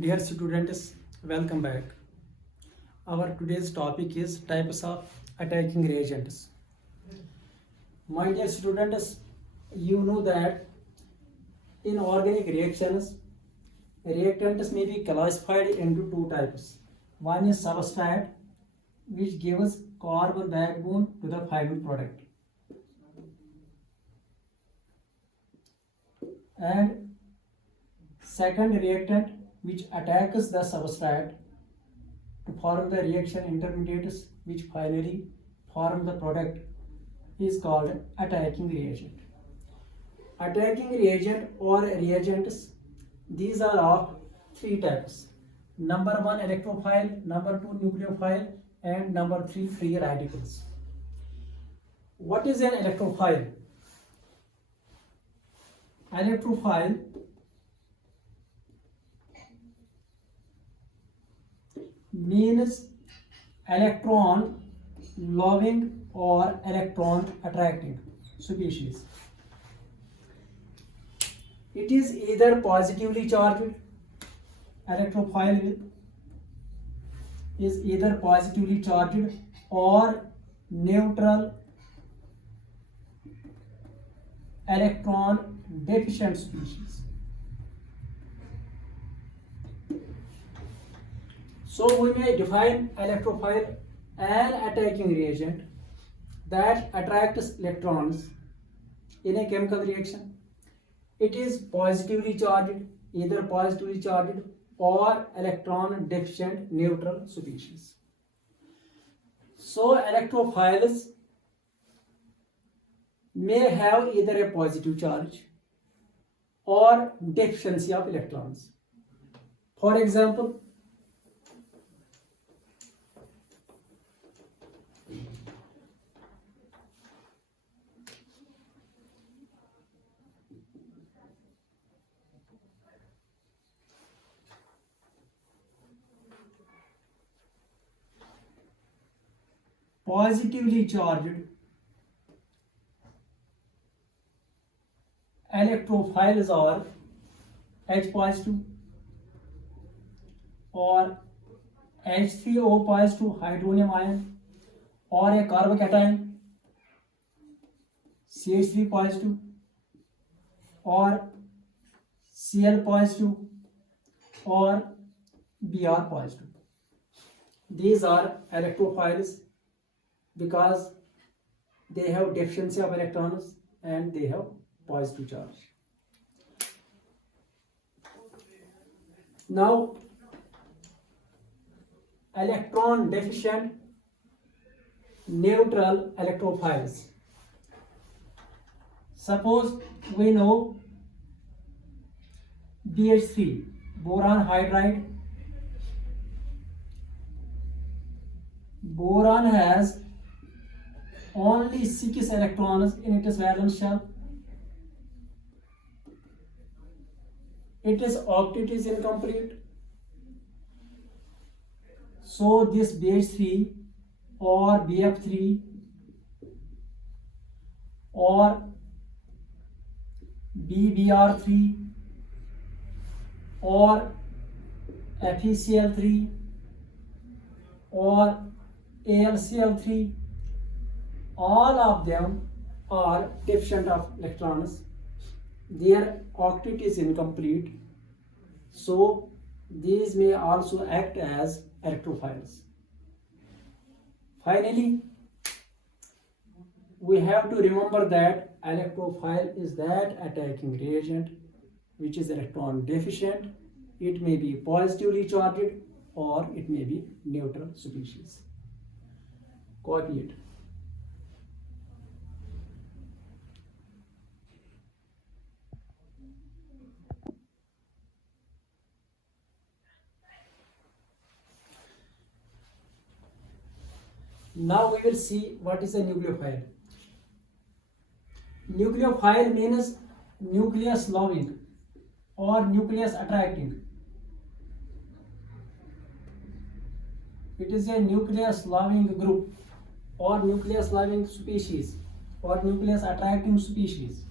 Dear students, welcome back. Our today's topic is types of attacking reagents. My dear students, you know that in organic reactions, reactants may be classified into two types. One is substrate, which gives carbon backbone to the final product, and second reactant, which attacks the substrate to form the reaction intermediates which finally form the product, is called attacking reagent. Attacking reagent or reagents, these are of three types. Number one, electrophile, number two, nucleophile, and number three, free radicals. What is an electrophile? Electrophile means electron loving or electron attracting species. It is either positively charged, electrophile is either positively charged or neutral electron deficient species. So we may define electrophile an attacking reagent that attracts electrons in a chemical reaction. It is positively charged, either positively charged or electron deficient neutral species. So electrophiles may have either a positive charge or deficiency of electrons. For example, positively charged electrophiles are H positive or H3O positive hydronium ion or a carbocation CH3 positive or Cl positive or Br positive. These are electrophiles because they have deficiency of electrons and they have positive charge. Now, electron deficient neutral electrophiles. Suppose we know BH3, boron hydride. Boron has only 6 electrons in its valence shell. Its octet is incomplete. So this BH3 or BF3 or BBr3 or FeCl3 or AlCl3, all of them are deficient of electrons. Their octet is incomplete, so these may also act as electrophiles. Finally, we have to remember that electrophile is that attacking reagent which is electron deficient. It may be positively charged or it may be neutral species. Copy it. Now we will see what is a nucleophile. Nucleophile means nucleus loving or nucleus attracting. It is a nucleus loving group or nucleus loving species or nucleus attracting species.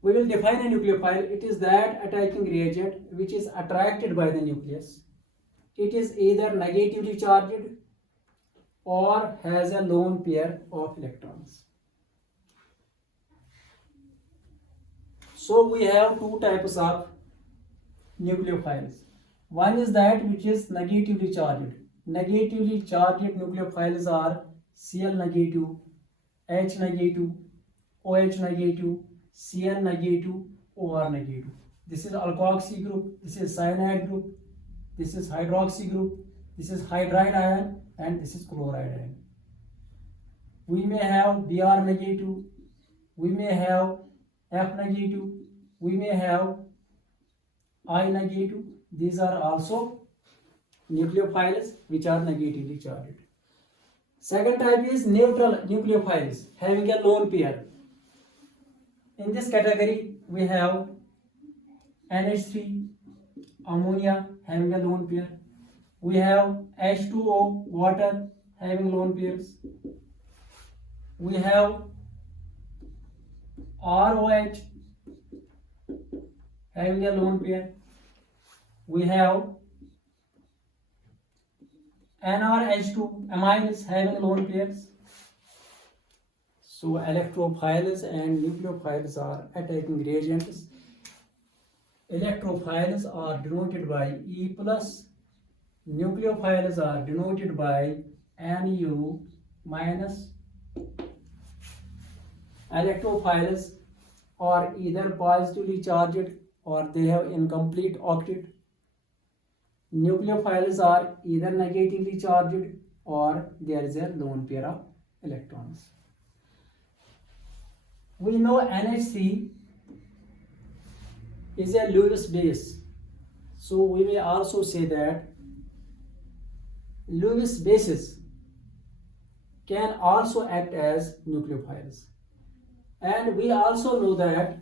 We will define a nucleophile. It is that attacking reagent which is attracted by the nucleus. It is either negatively charged or has a lone pair of electrons. So we have two types of nucleophiles. One is that which is negatively charged. Negatively charged nucleophiles are Cl negative, H negative, OH negative, Cn negative, OR negative. This is alkoxy group, this is cyanide group, this is hydroxy group, this is hydride ion, and this is chloride ion. We may have Br negative, we may have F negative, we may have I negative. These are also nucleophiles which are negatively charged. Second type is neutral nucleophiles having a lone pair. In this category we have NH3, ammonia having a lone pair. We have H2O, water having lone pairs. We have ROH having a lone pair. We have NRH2 amines having lone pairs. So electrophiles and nucleophiles are attacking reagents. Electrophiles are denoted by E plus. Nucleophiles are denoted by Nu minus. Electrophiles are either positively charged or they have incomplete octet. Nucleophiles are either negatively charged or there is a lone pair of electrons. We know NH3 is a Lewis base. So we may also say that Lewis bases can also act as nucleophiles. And we also know that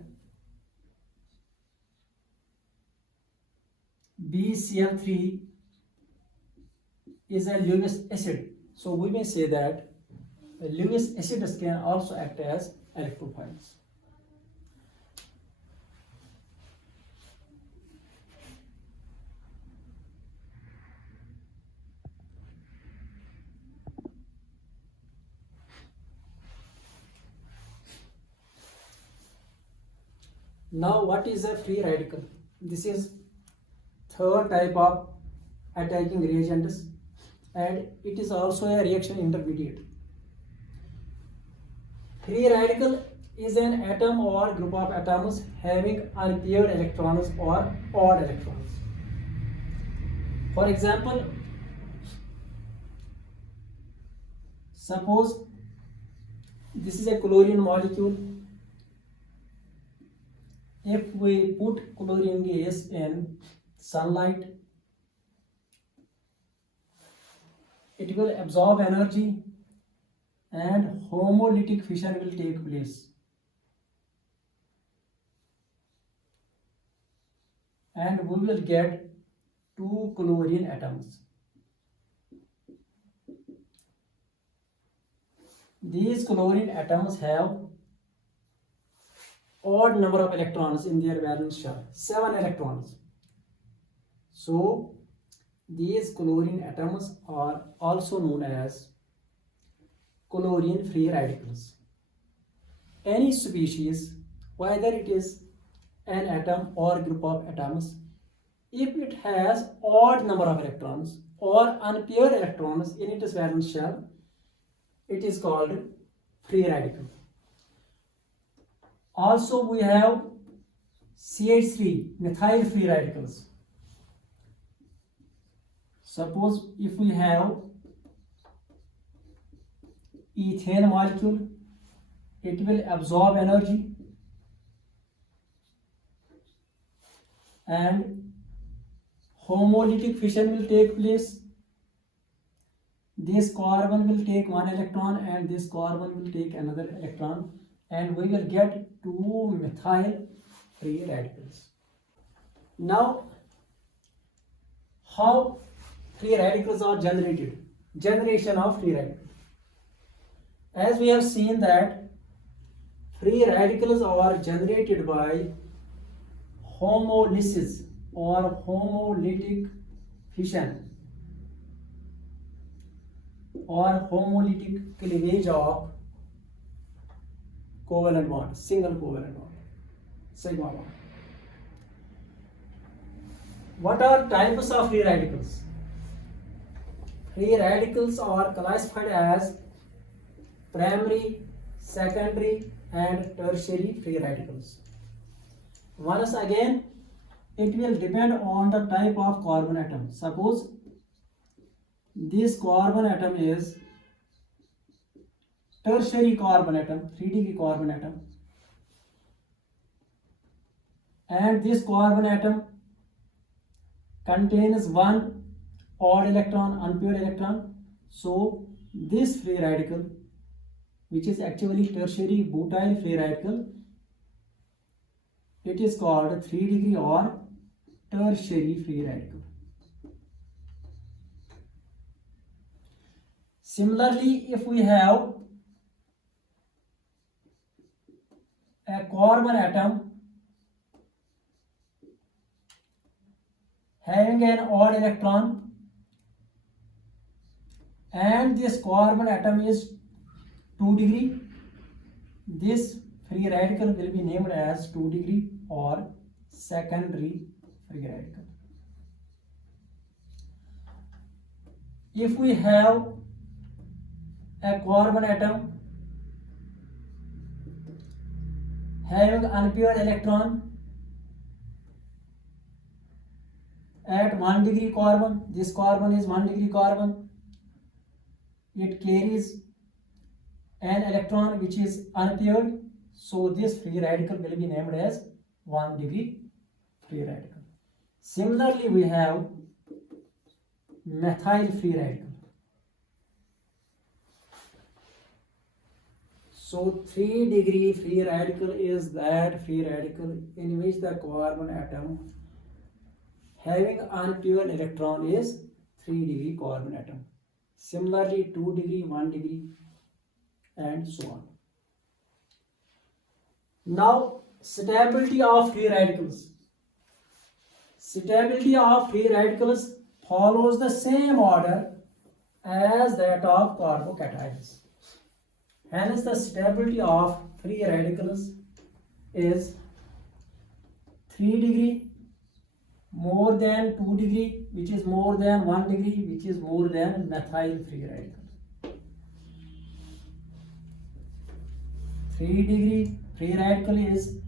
BCl3 is a Lewis acid. So we may say that Lewis acids can also act as electrophiles. Now what is a free radical? This is third type of attacking reagents and it is also a reaction intermediate. Free radical is an atom or group of atoms having unpaired electrons or odd electrons. For example, suppose this is a chlorine molecule. If we put chlorine gas in sunlight, it will absorb energy and homolytic fission will take place. And we will get two chlorine atoms. These chlorine atoms have odd number of electrons in their valence shell, 7 electrons. So these chlorine atoms are also known as chlorine free radicals. Any species, whether it is an atom or group of atoms, if it has odd number of electrons or unpaired electrons in its valence shell, it is called free radical. Also we have CH3, methyl free radicals. Suppose if we have ethane molecule, it will absorb energy and homolytic fission will take place. This carbon will take one electron and this carbon will take another electron, and we will get two methyl free radicals. Now, how free radicals are generated? Generation of free radicals. As we have seen that Free radicals are generated by homolysis or homolytic fission or homolytic cleavage of covalent bond, single covalent bond, sigma bond. What are types of free radicals? Free radicals are classified as primary, secondary, and tertiary free radicals. Once again, it will depend on the type of carbon atom. Suppose this carbon atom is tertiary carbon atom, 3 degree carbon atom, and this carbon atom contains one odd electron, unpaired electron. So this free radical, which is actually tertiary butyl free radical, it is called 3 degree or tertiary free radical. Similarly, if we have a carbon atom having an odd electron and this carbon atom is 2 degree, this free radical will be named as 2 degree or secondary free radical. If we have a carbon atom having unpaired electron at 1 degree carbon, this carbon is 1 degree carbon, it carries an electron which is unpaired, so this free radical will be named as 1 degree free radical. Similarly, we have methyl free radical. So 3 degree free radical is that free radical in which the carbon atom having unpaired electron is 3 degree carbon atom. Similarly, 2 degree, 1 degree, and so on. Now, stability of free radicals. Stability of free radicals follows the same order as that of carbocations. Hence, the stability of free radicals is 3 degree more than 2 degree, which is more than 1 degree, which is more than methyl free radical. 3 degree free radical is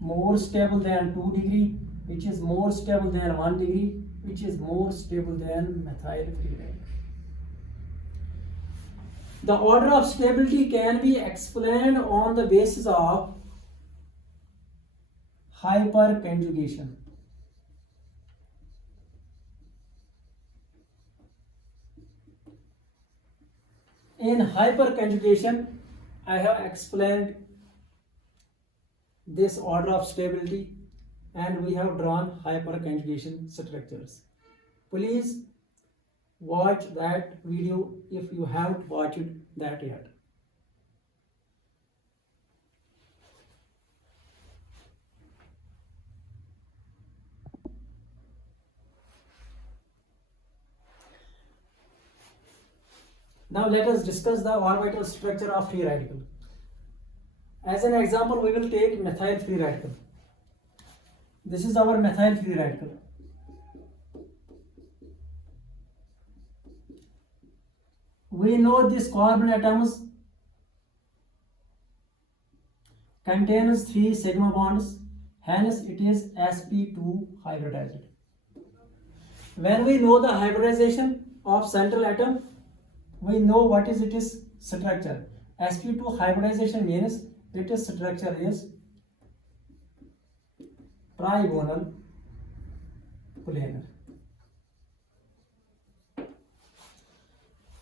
more stable than 2 degree, which is more stable than 1 degree, which is more stable than methyl free radical. The order of stability can be explained on the basis of hyperconjugation. In hyperconjugation, I have explained this order of stability and we have drawn hyperconjugation structures. Please watch that video if you haven't watched that yet. Now let us discuss the orbital structure of free radical. As an example, we will take methyl free radical. This is our methyl free radical. We know this carbon atoms contains 3 sigma bonds, hence it is sp2 hybridized. When we know the hybridization of central atom, we know what is its structure. sp2 hybridization means its structure is trigonal planar.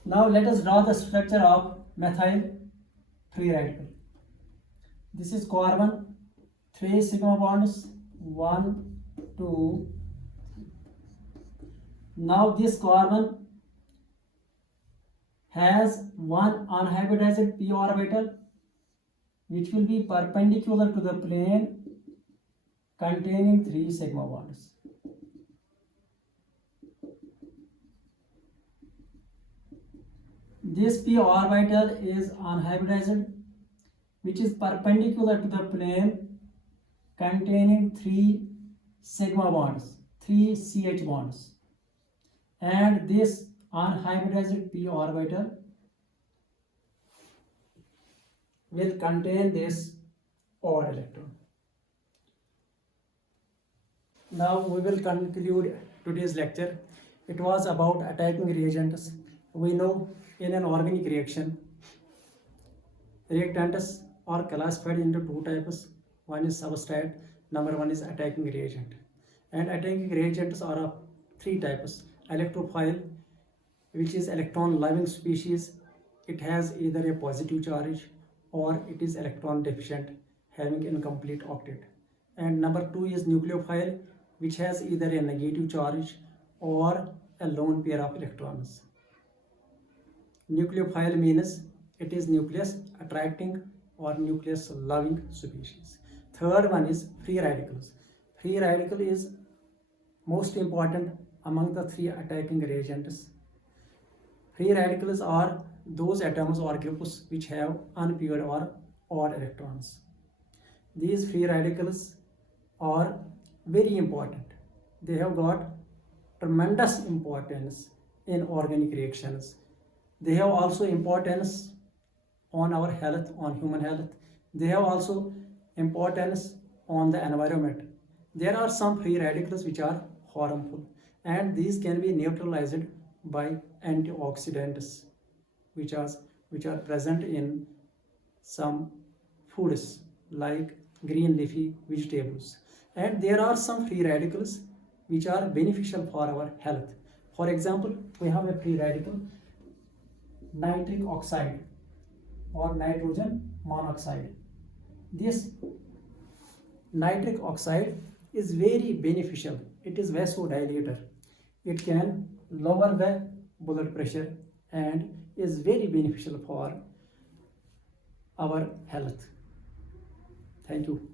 Now let us draw the structure of methyl free radical. This is carbon, 3 sigma bonds, 1, 2. Now this carbon has one unhybridized p orbital which will be perpendicular to the plane containing 3 sigma bonds. This p orbital is unhybridized, which is perpendicular to the plane containing 3 sigma bonds, 3 CH bonds, and this unhybridized p orbital will contain this odd electron. Now we will conclude today's lecture. It was about attacking reagents. We know in an organic reaction, reactants are classified into 2 types. One is substrate, number 1 is attacking reagent. And attacking reagents are of 3 types. Electrophile, which is electron loving species. It has either a positive charge or it is electron deficient, having incomplete octet. And number 2 is nucleophile, which has either a negative charge or a lone pair of electrons. Nucleophile means it is nucleus attracting or nucleus loving species. Third one is free radicals. Free radical is most important among the 3 attacking reagents. Free radicals are those atoms or groups which have unpaired or odd electrons. These free radicals are very important. They have got tremendous importance in organic reactions. They have also importance on our health, on human health. They have also importance on the environment. There are some free radicals which are harmful, and these can be neutralized by antioxidants which are present in some foods like green leafy vegetables. And there are some free radicals which are beneficial for our health. For example, we have a free radical nitric oxide or nitrogen monoxide. This nitric oxide is very beneficial. It is vasodilator. It can lower the blood pressure and is very beneficial for our health. Thank you.